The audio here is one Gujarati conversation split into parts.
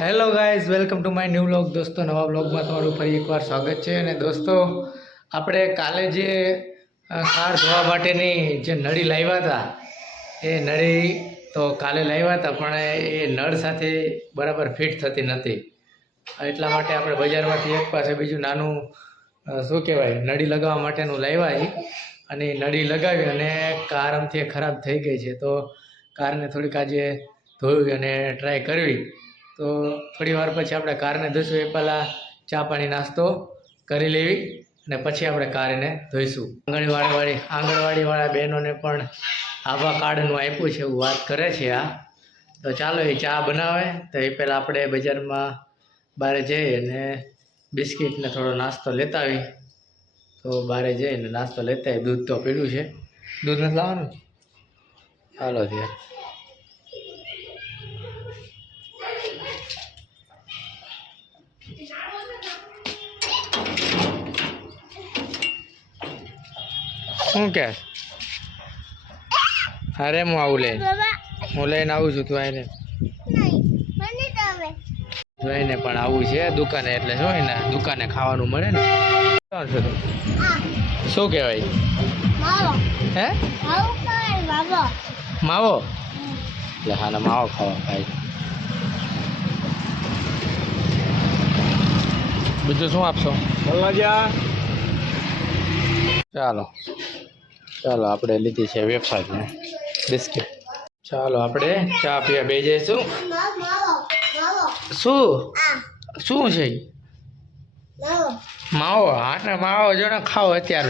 Hello guys welcome to my new blog દોસ્તો, નવા બ્લોગમાં તમારું ફરી એકવાર સ્વાગત છે. અને દોસ્તો, આપણે કાલે જે કાર ધોવા માટેની જે નળી લાવ્યા હતા, એ નળી તો કાલે લાવ્યા હતા, પણ એ નળ સાથે બરાબર ફિટ થતી નથી. એટલા માટે આપણે બજારમાંથી એક પાસે બીજું નાનું શું કહેવાય, નળી લગાવવા માટેનું લાવ્યા અને નળી લગાવી અને કાર આમથી ખરાબ થઈ ગઈ છે. તો કારને થોડીક આજે ધોવી અને ટ્રાય કરવી. તો થોડી વાર પછી આપણે કારને ધોઈશું. એ પહેલાં ચા પાણી નાસ્તો કરી લેવી અને પછી આપણે કારને ધોઈશું. આંગણવાડીવાળી આંગણવાડીવાળા બહેનોને પણ આભા કાર્ડનું આપ્યું છે એવું વાત કરે છે આ. તો ચાલો એ ચા બનાવે. તો એ પહેલાં આપણે બજારમાં બહાર જઈ અને બિસ્કિટને થોડો નાસ્તો લેતા આવી. તો બહાર જઈને નાસ્તો લેતા આવી દૂધ તો પીડ્યું છે. દૂધ નથી લાવવાનું? ચાલો ત્યારે શું કે? અરે હું આવું લઈને હું લઈને આવું છું તું આવીને જોઈને પણ આવું છે દુકાને એટલે શું ને દુકાને ખાવાનું મળે ને. શું કહેવાય? હે? માવો એટલે હા માવો ખાવા ભાઈ બીજું શું આપશો? ચાલો. ચાલો, આપણે લીધી છે વેફારને. બિસ્કિટ ચાલો, આપણે ચા પીવા બે જઈશું. શું? શું છે? માવો. હા ને માવો જો ને ખાઓ અત્યાર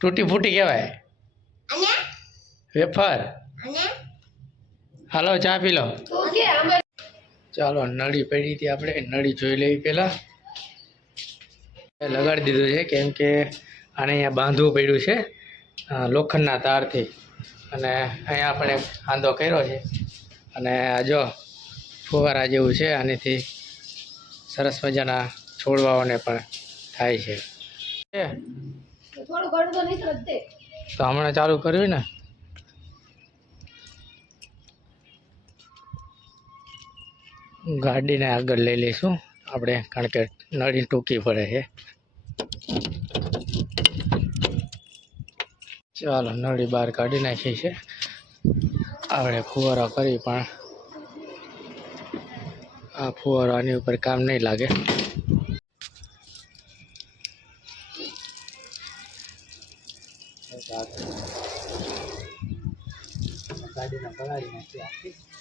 તૂટી ફૂટી કહેવાય. વેફર. હાલો, ચા પી લો. ચાલો, નળી પડી હતી આપણે. નળી જોઈ લેવી પહેલાં. લગાડી દીધું છે, કેમ કે આને અહીંયા બાંધવું પડ્યું છે. લોખંડના તારથી. અને અહીંયા આપણે આંધો કર્યો છે. અને આ જો ફુવારા જેવું છે આનીથી સરસ મજાના છોડવાઓને પણ થાય છે. તો હમણાં ચાલુ કર્યું ને? ગાડીને આગળ લઈ લઈશું. આપણે કારણ કે નળી ટૂંકી પડે છે. ચાલો, નળી બહાર કાઢી નાખી છે. આપણે ફુવારો કરી પણ આ ફુવારો આની ઉપર કામ નહીં લાગે. કાઢીને ભગાડી નાખી આખી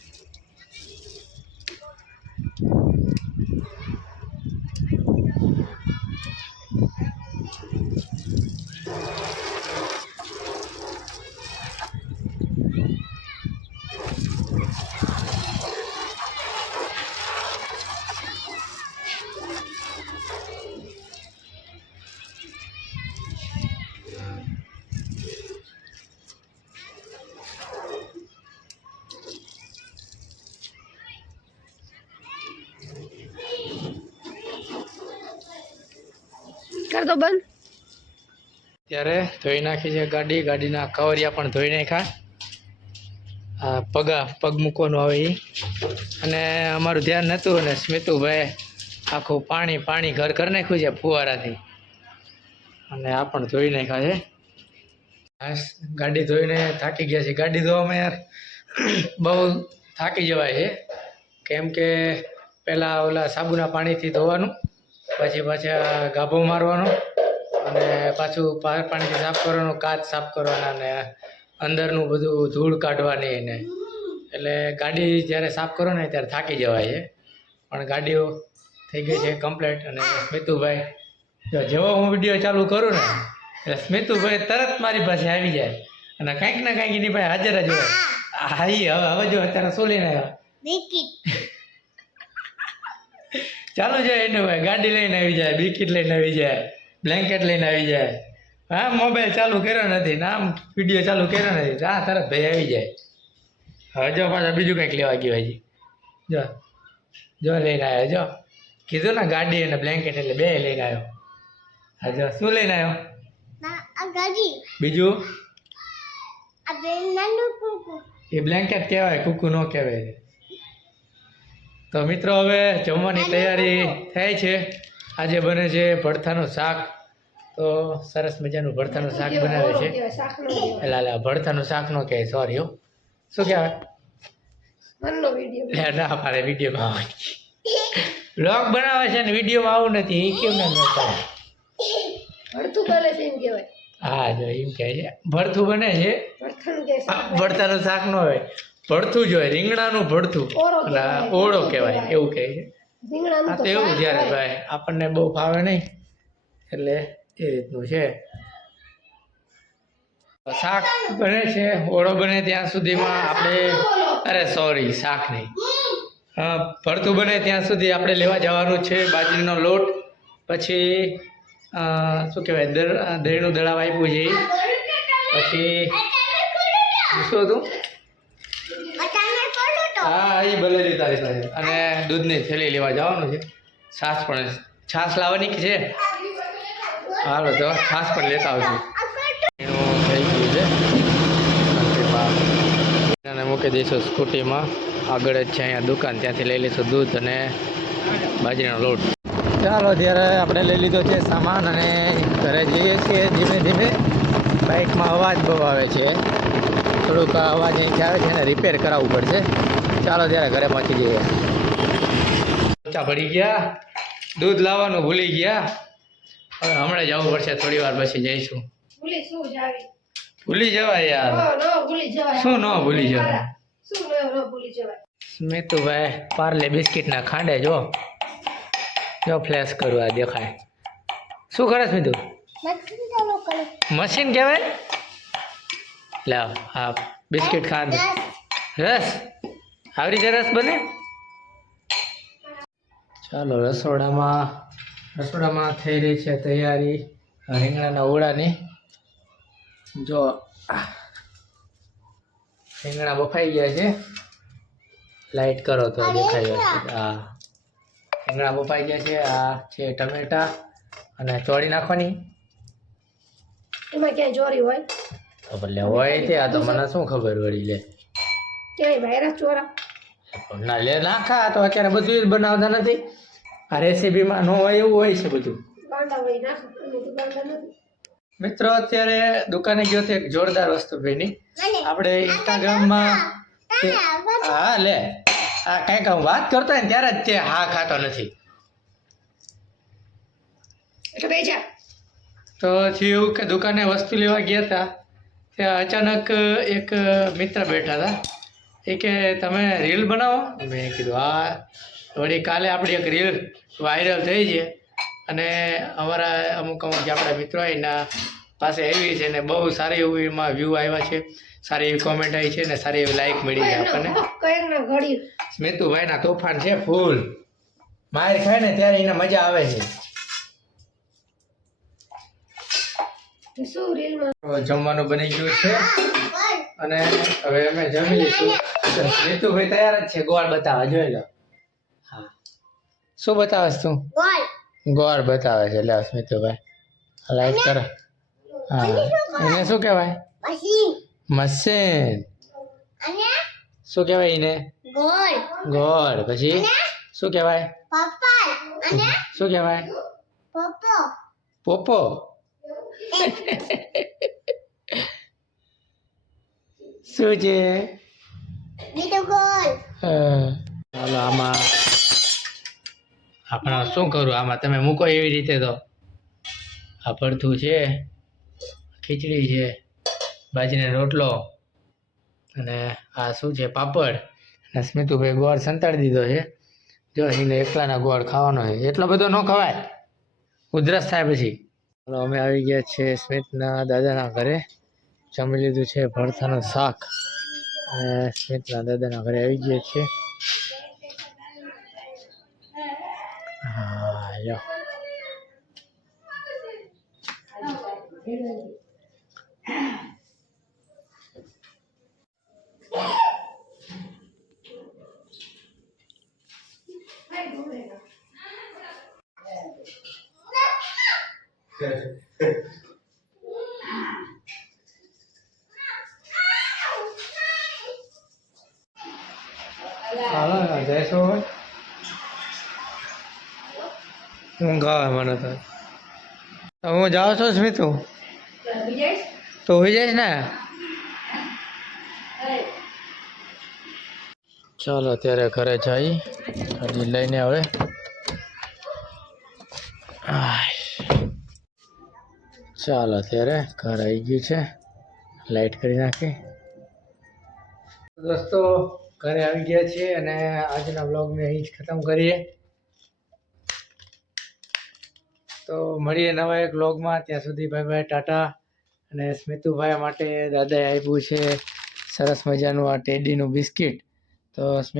કર તો બંધ? ત્યારે ધોઈ નાખી છે ગાડી, ગાડીના કવરિયા પણ ધોઈ નાખ્યા. આ પગા, પગ મૂકવાનું આવે એ અને અમારું ધ્યાન નહોતું અને સ્મિતુભાઈ આખું પાણી પાણી ઘર કરી નાખ્યું છે ફુવારાથી. અને આ પણ ધોઈ નાખ્યા છે. બસ, ગાડી ધોઈને થાકી ગયા છે. ગાડી ધોવામાં યાર બહુ થાકી જવાય છે. કેમ કે પહેલાં ઓલા સાબુના પાણીથી ધોવાનું. પછી પાછા ગાભો મારવાનો અને પાછું પાણીથી સાફ કરવાનું કાચ સાફ કરવાના ને અંદરનું બધું ધૂળ કાઢવાની ને એટલે ગાડી જ્યારે સાફ કરો ને ત્યારે થાકી જવાય છે પણ ગાડીઓ થઈ ગઈ છે કમ્પ્લેટ અને સ્મિતુભાઈ જેવો હું વીડિયો ચાલુ કરું ને એટલે સ્મિતુભાઈ તરત મારી પાસે આવી જાય અને કંઈક ને કંઈક એની પાસે હાજર જ હોય હા હવે હવે જો અત્યારે સોલીને આવ્યા ચાલુ છે એનું ભાઈ ગાડી લઈને આવી જાય બિકિટ લઈને આવી જાય બ્લેન્કેટ લઈને આવી જાય. હા મોબાઈલ ચાલુ કર્યો નથી ને આમ વીડિયો ચાલુ કર્યો નથી. હા તરત ભાઈ આવી જાય. હવે જો પાછા બીજું કંઈક લેવા ગયું હજી. જો જો લઈને આવ્યો જો. કીધું ને ગાડી અને બ્લેન્કેટ એટલે બે લઈને આવ્યો. હા જો શું લઈને આવ્યો? બીજું? એ બ્લેન્કેટ કહેવાય કુકુ ન કહેવાય. તો મિત્રો હવે જમવાની તૈયારી થાય છે. આજે બને છે ભડથાનું શાક. તો સરસ મજાનું ભડથાનું શાક બનાવે છે. કહેવાય. એટલે ભડથાનું શાક નો કહે સોરી હો. શું કહેવાય? ના પાડે વિડીયોમાં આવે. બ્લોગ બનાવે છે ને વિડીયોમાં આવું નથી એ કેમ ના કહેવાય. હા જો એમ કહે છે. ભરથું બને છે. ભરથાનું શાક ન હોય. ભરથું જ હોય રીંગણાનું ભડથું ઓળો કહેવાય. ઓળો કહેવાય એવું કહે છે. આ તો એવું જ્યારે ભાઈ આપણને બહુ ભાવે નહીં. એટલે એ રીતનું છે. શાક બને છે ઓળો બને ત્યાં સુધીમાં આપણે અરે સોરી શાક નહીં. હા ભરતું બને ત્યાં સુધી આપણે લેવા જવાનું છે બાજરીનો લોટ પછી શું કહેવાય દર દહીંનું દળાવ આપ્યું છે. પછી શું હતું? હા, એ ભલે જ તારી પાસે અને દૂધની થેલી લેવા જવાનું છે. છાશ પણ છાશ લાવવાની છે. હાલો, તો છાશ પણ લેતા ગયું છે મૂકી દઈશું સ્કૂટીમાં. આગળ જ છે અહીંયા દુકાન, ત્યાંથી લઈ લઈશું દૂધ અને બાજરીનો લોટ. ચાલો ત્યારે આપણે લઈ લીધો છે સામાન અને ઘરે જઈએ છીએ ધીમે ધીમે. બાઇકમાં અવાજ બહુ આવે છે. થોડુંક અવાજ અહીંથી આવે છે એને રિપેર કરાવવું પડશે. ચાલો ત્યારે ઘરે પહોંચી જઈએ. ચા પડી ગયા? દૂધ લાવવાનું ભૂલી ગયા? હવે હમણાં જવું પડશે થોડી વાર પછી જઈશું. ભૂલી શું જાવી ભૂલી જવાય યાર. ન ન ભૂલી જવાય. શું ન ભૂલી જવાય? શું ન ન ભૂલી જવાય? સ્મિતુભાઈ પાર્લે બિસ્કિટના ખાંડે જો. જો ફ્લેશ કરું આ દેખાય. શું કરે સ્મિતુ? મશીન કહેવાય? લાવ હા બિસ્કિટ ખાંડ. રસ આવી રીતે બને? ચાલો રસોડામાં રસોડામાં થઈ રહી છે તૈયારી રીંગણાના ઓળાની. જો રીંગણા બફાઈ ગયા છે. લાઈટ કરો તો દેખાય છે હા. રીંગણા બફાઈ ગયા છે. આ છે ટમેટા અને ચોળી નાખવાની. એમાં ક્યાંય ચોરી હોય? તો ભલે હોય તે આ તો મને શું ખબર વળી લે. ક્યાંય વાયરસ ચોરા? ના લે નાખા તો અત્યારે બધું જ બનાવતા નથી. આ રેસીપીમાં ન હોય એવું હોય છે બધું. મિત્રો અત્યારે દુકાને ગયો તો એક જોરદાર વસ્તુ ભાઈની આપણે ઇન્સ્ટાગ્રામમાં હા લે. આ કંઈક વાત કરતો ને ત્યારે જ તે હા ખાતો નથી. તો થયું કે દુકાને વસ્તુ લેવા ગયા હતા ત્યાં અચાનક એક મિત્ર બેઠા હતા. એ કે તમે રીલ બનાવો? મેં કીધું હા. વળી કાલે આપણી એક રીલ વાયરલ થઈ છે. અને અમારા અમુક અમુક જે આપણા મિત્રો એના પાસે આવી છે ને બહુ સારી એવું એમાં વ્યૂ આવ્યા છે. સારી એવી કોમેન્ટ આવી છે ને સારી એવી લાઈક મળી છે આપણને. સ્મિતુભાઈના તોફાન છે ફૂલ. માર ખાય ને ત્યારે એને મજા આવે છે. જમવાનું બની ગયું છે. અને હવે અમે જમી લઈશું નીતુભાઈ તૈયાર જ છે ગોળ બતાવે જોઈ લો. હા. શું બતાવે તું? ગોળ. બતાવે છે. લે સ્મિતુભાઈ લાઈક કર. હા. એને શું કહેવાય? મશીન. શું કહેવાય એને? ગોળ. પછી? શું કહેવાય? શું કહેવાય? પોપો શું છે? હા. ચાલો આમાં આપણે શું કરું? આમાં તમે મૂકો એવી રીતે તો. આ પડથું છે ખીચડી છે બાજીને રોટલો અને આ શું છે? પાપડ. અને સ્મિતુભાઈ ગોળ સંતાડી દીધો છે. જો એને એકલાના ગોળ ખાવાનો છે. એટલો બધો ન ખવાય. ઉધરસ થાય પછી. અમે આવી ગયા છે સ્મિતના દાદાના ઘરે. જમી લીધું છે ભરથાનું શાક. અને સ્મિતના દાદાના ઘરે આવી ગયા છે. હા યો ઊંઘ આવે મને તો. તો હું જાઉં છું સ્મિતુ? તો હોઈ જઈશ ને? ચાલો અત્યારે ઘરે જઈ, હજી લઈને હવે. ચાલો અત્યારે ઘર આવી ગયું છે. લાઈટ કરી નાખી. દોસ્તો, ઘરે આવી ગયા છીએ અને આજના બ્લોગને અહીં જ ખતમ કરીએ. તો મળીએ નવા એક બ્લોગમાં ત્યાં સુધી ભાઈ ભાઈ ટાટા. અને સ્મિતુભાઈ માટે દાદાએ આપ્યું છે સરસ મજાનું આ ટેડીનું બિસ્કિટ. તો